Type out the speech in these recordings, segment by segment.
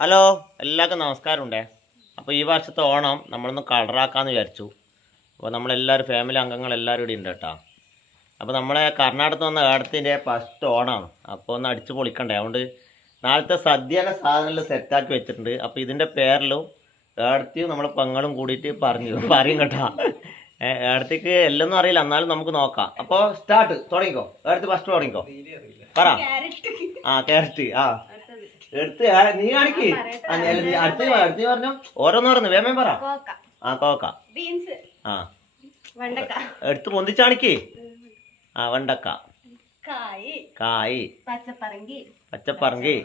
Hello എല്ലാവർക്കും നമസ്കാരമുണ്ടേ. അപ്പോൾ ഈ വർഷത്തെ ഓണം നമ്മളൊന്ന് കളറാക്കാമെന്ന് വിചാരിച്ചു. അപ്പോൾ നമ്മളെല്ലാവരും ഫാമിലി അംഗങ്ങൾ എല്ലാവരും ഇവിടെ ഉണ്ട് കേട്ടോ. അപ്പോൾ നമ്മളെ കർണാടകത്ത് വന്ന ഏടത്തിന്റെ ഫസ്റ്റ് ഓണമാണ് അപ്പോൾ ഒന്ന് അടിച്ച് പൊളിക്കണ്ടേ? അതുകൊണ്ട് നാളത്തെ സദ്യയുടെ സാധനങ്ങൾ സെറ്റാക്കി വെച്ചിട്ടുണ്ട്. അപ്പോൾ ഇതിന്റെ പേരിലും ഏടത്തിയും നമ്മളെ പെങ്ങളും കൂടിയിട്ട് പറഞ്ഞു പറയും കേട്ടോ. ഏടത്തേക്ക് ഏടത്തിക്ക് എല്ലൊന്നും അറിയില്ല. എന്നാലും നമുക്ക് നോക്കാം. അപ്പോൾ സ്റ്റാർട്ട് തുടങ്ങിക്കോ. ഏടത്ത് ഫസ്റ്റ് തുടങ്ങിക്കോ. പറ. ആ ക്യാരറ്റ് ആ. എടുത്ത് നീ കാണിക്ക്. അടുത്ത് അടുത്ത് പറഞ്ഞു. ഓരോന്ന് പറഞ്ഞു വേമേ പറ. കോക്ക. ആ കോക്ക. ബീൻസ്. ആ. വെണ്ടക്ക. എടുത്ത് പൊന്തിച്ചാണിക്ക് ആ വെണ്ടക്ക. കായ്. പച്ചപ്പറങ്കി.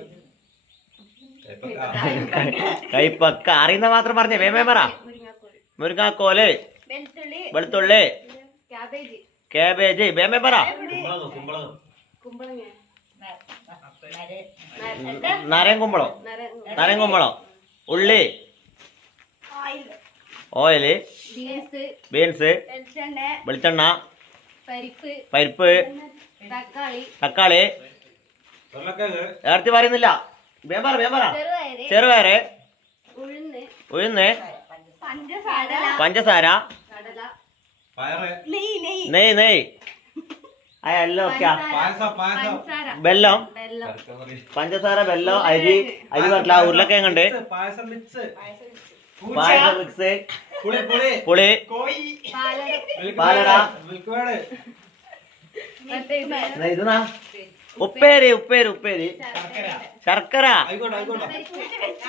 കൈപ്പക്ക. അറിയുന്ന മാത്രം പറഞ്ഞേ. വേമേ പറ. മുരിങ്ങാക്കോൽ. വെളുത്തുള്ളി. കാബേജ് വേമേ പറ. കുമ്പളങ്ങ. നരയും കുമ്പളോ ഉള്ളി. Oil beans. ബീൻസ് വെളിച്ചെണ്ണ. വെളിച്ചെണ്ണ പരിപ്പ്. പരിപ്പ് തക്കാളി. തക്കാളി നേരത്തെ പറയുന്നില്ല. വേമ്പറ വേമ്പറ വേം പറ. ചെറുപയറ് ഉഴുന്ന്. ഉഴുന്ന് പഞ്ചസാര. പഞ്ചസാര. കടല. പയറ്. നെയ് നെയ് అల్లో బెల్లం. పంచదార బెల్లం అది అది అట్లా ఉర్లకేంగండి పాయసం మిక్స్. పులి పాలడా. ఇదునా? ఉప్పేరి. ఉప్పేరి ఉప్పేరి శర్కర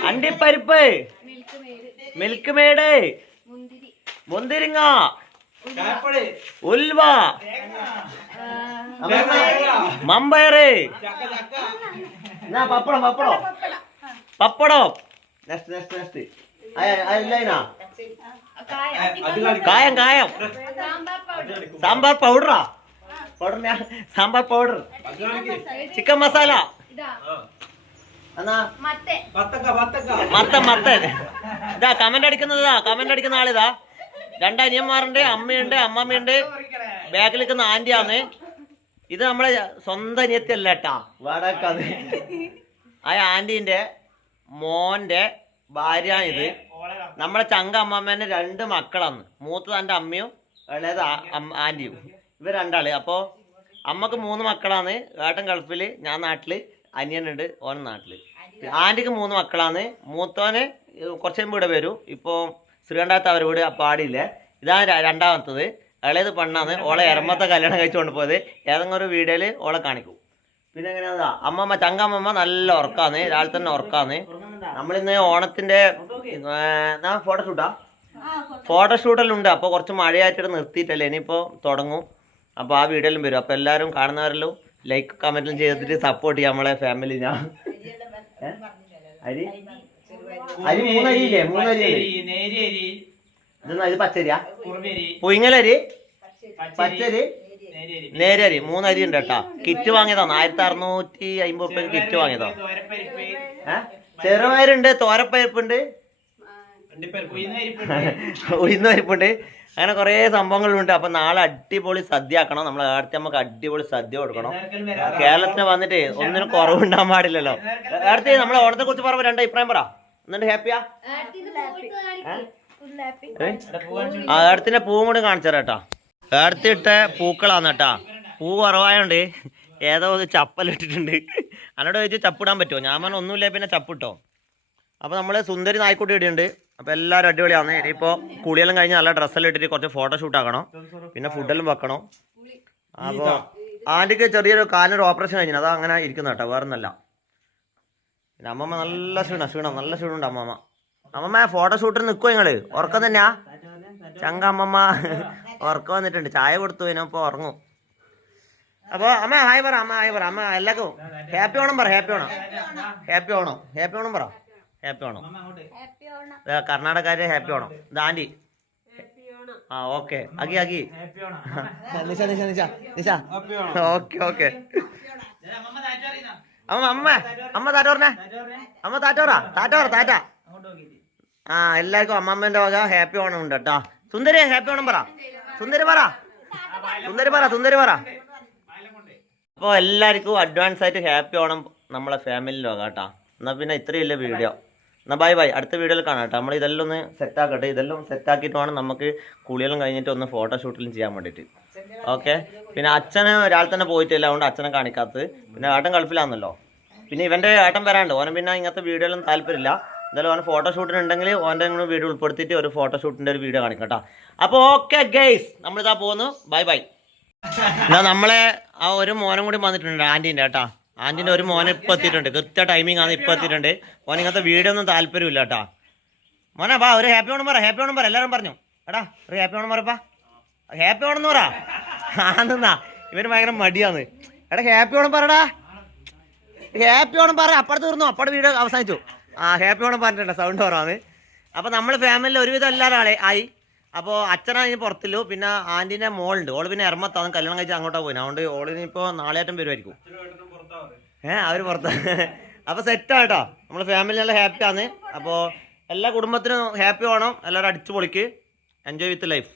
అండి పరిపు. Milk made. ముందిరింగా. മമ്പയറ്. പപ്പടം പപ്പടം. പപ്പടം. കായ. കായം. Sambar powder. Powder sambar powder. Chicken masala. ഇതാ. മത്ത മത്തേ ഇതാ കമന്റ് അടിക്കുന്നതാ കമന്റ് അടിക്കുന്ന ആളിതാ. രണ്ട് അനിയന്മാരുണ്ട് അമ്മയുണ്ട് അമ്മമ്മയുണ്ട് ബാക്കിൽ നിൽക്കുന്ന ആന്റിയാണ് ഇത് നമ്മളെ സ്വന്തം അനിയത്തിയല്ല കേട്ടാ. വാടകക്കാത് ആ ആന്റീന്റെ മോന്റെ ഭാര്യ ഇത് നമ്മളെ ചങ്ക അമ്മമ്മേന്റെ രണ്ട് മക്കളാണ് മൂത്തത് എന്റെ അമ്മയും ഇളയത് ആന്റിയും. ഇവർ രണ്ടാൾ. അപ്പോൾ അമ്മയ്ക്ക് മൂന്ന് മക്കളാണ് ഏട്ടൻ ഗൾഫിൽ ഞാൻ നാട്ടിൽ അനിയനുണ്ട് ഓൻ നാട്ടിൽ. ആന്റിക്ക് മൂന്ന് മക്കളാണ് മൂത്തോന് കുറച്ച് മുമ്പ് ഇവിടെ വരും. ഇപ്പോൾ ശ്രീകണ്ഠാത്ത അവർ വീട് പാടിയില്ലേ ഇതാണ് രണ്ടാമത്തത്. ഇളയത് പെണ്ണാന്ന് ഓളെ എറമത്തെ കല്യാണം കഴിച്ചുകൊണ്ട് പോയത്. ഏതെങ്കിലും ഒരു വീഡിയോയിൽ ഓളെ കാണിക്കും. പിന്നെ എങ്ങനെയാ അമ്മമ്മ ചങ്കമ്മമ്മ നല്ല ഉറക്കാന്ന് രാവിലെ തന്നെ ഉറക്കാന്ന്. നമ്മളിന്ന് ഓണത്തിന്റെ ഫോട്ടോഷൂട്ടാ ഫോട്ടോഷൂട്ടെല്ലാം ഉണ്ട് അപ്പോൾ കുറച്ച് മഴയായിട്ട് നിർത്തിയിട്ടല്ലേ? ഇനിയിപ്പോൾ തുടങ്ങും. അപ്പോൾ ആ വീഡിയോയിലും വരും. അപ്പോൾ എല്ലാവരും കാണുന്നവരെല്ലാം ലൈക്ക് കമന്റും ചെയ്തിട്ട് സപ്പോർട്ട് ചെയ്യാം നമ്മളെ ഫാമിലി ഞാൻ അരി? അരി മൂന്നരി ഇല്ലേ മൂന്നരി നേരിയരി ഇതെന്നാ ഇത് പച്ചരിയാ? കുറുമരി പുയിങ്ങലരി പച്ചരി നേരരി മൂന്നരി ഉണ്ട് കേട്ടാ. കിറ്റ് വാങ്ങിയതാണ്. ആയിരത്തി അറുന്നൂറ്റി അമ്പത് റുപ്യ കിറ്റ് വാങ്ങിയതാ. ചെറുപയറുണ്ട് തോരപ്പരിപ്പുണ്ട്. ഉയർന്ന പരിപ്പുണ്ട് അങ്ങനെ കുറേ സംഭവങ്ങളുണ്ട്. അപ്പൊ നാളെ അടിപൊളി സദ്യ ആക്കണം നമ്മളെ അടുത്ത നമുക്ക് അടിപൊളി സദ്യ കൊടുക്കണം. കേരളത്തിന് വന്നിട്ട് ഒന്നിനും കുറവുണ്ടാകാൻ പാടില്ലല്ലോ. അടുത്ത് നമ്മളെ ഓണത്തെ കുറിച്ച് പറയുമ്പോ രണ്ട് അഭിപ്രായം പറ. എന്നിട്ട് ഹാപ്പിയാ? ആ ഏടത്തിന്റെ പൂവും കൂടി കാണിച്ചേട്ടാ അടുത്തിട്ട പൂക്കളാന്ന് കേട്ടാ. പൂ കുറവായോണ്ട് ഏതോ ഒരു ചപ്പലിട്ടിട്ടുണ്ട് എന്നോട് ചോദിച്ചു ചപ്പിടാൻ പറ്റുമോ? ഞാൻ പറഞ്ഞ ഒന്നുമില്ല പിന്നെ ചപ്പിട്ടോ അപ്പോൾ നമ്മൾ സുന്ദരി നായ്ക്കുട്ടി ഇടിയുണ്ട്. അപ്പോൾ എല്ലാവരും അടിപൊളിയാണ് ഇനിയിപ്പോൾ കുളിയെല്ലാം കഴിഞ്ഞ് നല്ല ഡ്രസ്സെല്ലാം ഇട്ടിട്ട് കുറച്ച് ഫോട്ടോ ഷൂട്ട് ആക്കണം. പിന്നെ ഫുഡെല്ലാം വെക്കണം. അപ്പോൾ ആന്റിക്ക് ചെറിയൊരു കാലിനൊരു ഓപ്പറേഷൻ കഴിഞ്ഞു അത് അങ്ങനെ ഇരിക്കുന്ന കേട്ടോ. വേറെ ഒന്നല്ല പിന്നെ അമ്മമ്മ നല്ല ക്ഷീണം ക്ഷീണം നല്ല ക്ഷീണമുണ്ട് അമ്മമ്മ. അമ്മമ്മ ഫോട്ടോഷൂട്ടിന് നിൽക്കുമോ നിങ്ങൾ ഉറക്കം തന്നെയാ? ചങ്ക അമ്മമ്മ ഉറക്കം വന്നിട്ടുണ്ട്. ചായ കൊടുത്തു കഴിഞ്ഞപ്പോൾ ഉറങ്ങും. അപ്പോൾ അമ്മ ഹായ് പറ അമ്മ ഹായ് പറ അമ്മ എല്ലാവർക്കും ഹാപ്പി ഓണം പറ happy Onam. Happy Onam happy Onam പറ. ഹാപ്പി ഓണം. കർണാടകക്കാര് ഹാപ്പി ഓണം. ദാണ്ടി ആ ഓക്കെ. അഗി അഗി. നിഷ നിഷ നിഷ നിഷ. Okay okay. അമ്മ അമ്മ അമ്മ താറ്റോറാ താറ്റോറ അമ്മ താറ്റ പറ താറ്റ. പറ താറ്റ ആ എല്ലാവർക്കും അമ്മമ്മേന്റെ വക ഹാപ്പി ഓണം ഉണ്ട് കേട്ടോ. സുന്ദരി ഹാപ്പി ഓണം പറ. സുന്ദരി പറ. സുന്ദരി പറ സുന്ദരി പറ. അപ്പോൾ എല്ലാവർക്കും അഡ്വാൻസ് ആയിട്ട് ഹാപ്പി ഓണം നമ്മളെ ഫാമിലിയിലോ കേട്ടോ. എന്നാൽ പിന്നെ ഇത്രയല്ലേ വീഡിയോ. എന്നാൽ ബൈ ബൈ അടുത്ത വീഡിയോയിൽ കാണാം കേട്ടോ. നമ്മൾ ഇതെല്ലാം ഒന്ന് സെറ്റ് സെറ്റാക്കട്ടെ ഇതെല്ലാം സെറ്റാക്കിയിട്ട് വേണം നമുക്ക് കുളിയെല്ലാം കഴിഞ്ഞിട്ട് ഒന്ന് ഫോട്ടോഷൂട്ടിലും ചെയ്യാൻ വേണ്ടിയിട്ട്. ഓക്കെ പിന്നെ അച്ഛന് ഒരാൾ തന്നെ പോയിട്ടില്ല. അതുകൊണ്ട് അച്ഛനെ കാണിക്കാത്തത്. പിന്നെ ഏട്ടൻ ഗൾഫിലാണല്ലോ പിന്നെ ഇവന്റെ ഏട്ടൻ വരാണ്ട്. ഓനെ പിന്നെ ഇങ്ങനത്തെ വീഡിയോയിലും താല്പര്യമില്ല. എന്തായാലും ഓനെ ഫോട്ടോഷൂട്ടിനുണ്ടെങ്കിൽ ഓന്റെ ഇങ്ങനെ വീഡിയോ ഉൾപ്പെടുത്തിയിട്ട് ഒരു ഫോട്ടോഷൂട്ടിന്റെ ഒരു വീഡിയോ കാണിക്കാം കേട്ടോ. അപ്പോൾ ഓക്കെ ഗെയ്സ് നമ്മളിതാ പോകുന്നു ബൈ ബൈ എന്നാൽ നമ്മളെ ആ ഒരു മോനും കൂടി വന്നിട്ടുണ്ട് ആന്റീന്റെ കേട്ടാ. ആന്റീന്റെ ഒരു മോനെ ഇപ്പൊ എത്തിയിട്ടുണ്ട്. കൃത്യ ടൈമിംഗ് ആണ് ഇപ്പൊ എത്തിയിട്ടുണ്ട്. മോൻ ഇങ്ങനത്തെ വീഡിയോ ഒന്നും താല്പര്യമില്ല കേട്ടാ. മോനെ ബാ ഒരു ഹാപ്പി ഓണം പറ ഹാപ്പി ഓണം പറ എല്ലാവരും പറഞ്ഞു. എടാ ഒരു ഹാപ്പി ഓണം പറപ്പാ ഹാപ്പി ഓണം എന്ന് പറ. ആണെന്നാ. ഇവന് ഭയങ്കര മടിയാന്ന് എടാ ഹാപ്പി ഓണം പറടാ. ഹാപ്പി ഓണം പറ. അപ്പുറത്ത് തീർന്നു. അപ്പുറത്തെ വീഡിയോ അവസാനിച്ചു. ആ ഹാപ്പി ഓണം പറഞ്ഞിട്ടുണ്ട്. സൗണ്ട് കുറവാണ്. അപ്പോൾ നമ്മൾ ഫാമിലിയിൽ ഒരുവിധം എല്ലാവരും ആളെ ആയി. അപ്പോൾ അച്ഛനാണ് ഇനി പുറത്തുള്ളൂ പിന്നെ ആന്റീന്റെ മോളുണ്ട്. ഓൾ പിന്നെ എറമത്താണ് കല്യാണം കഴിച്ച് അങ്ങോട്ടാ പോയി അതുകൊണ്ട് ഓളിനിപ്പോൾ നാളെ ആറ്റം വരുമായിരിക്കും ഏ അവർ പുറത്ത്. അപ്പോൾ സെറ്റാട്ടോ നമ്മൾ ഫാമിലി നല്ല ഹാപ്പി ആണ്. അപ്പോൾ എല്ലാ കുടുംബത്തിനും ഹാപ്പി വേണം. എല്ലാവരും അടിച്ചു പൊളിക്ക്. Enjoy with life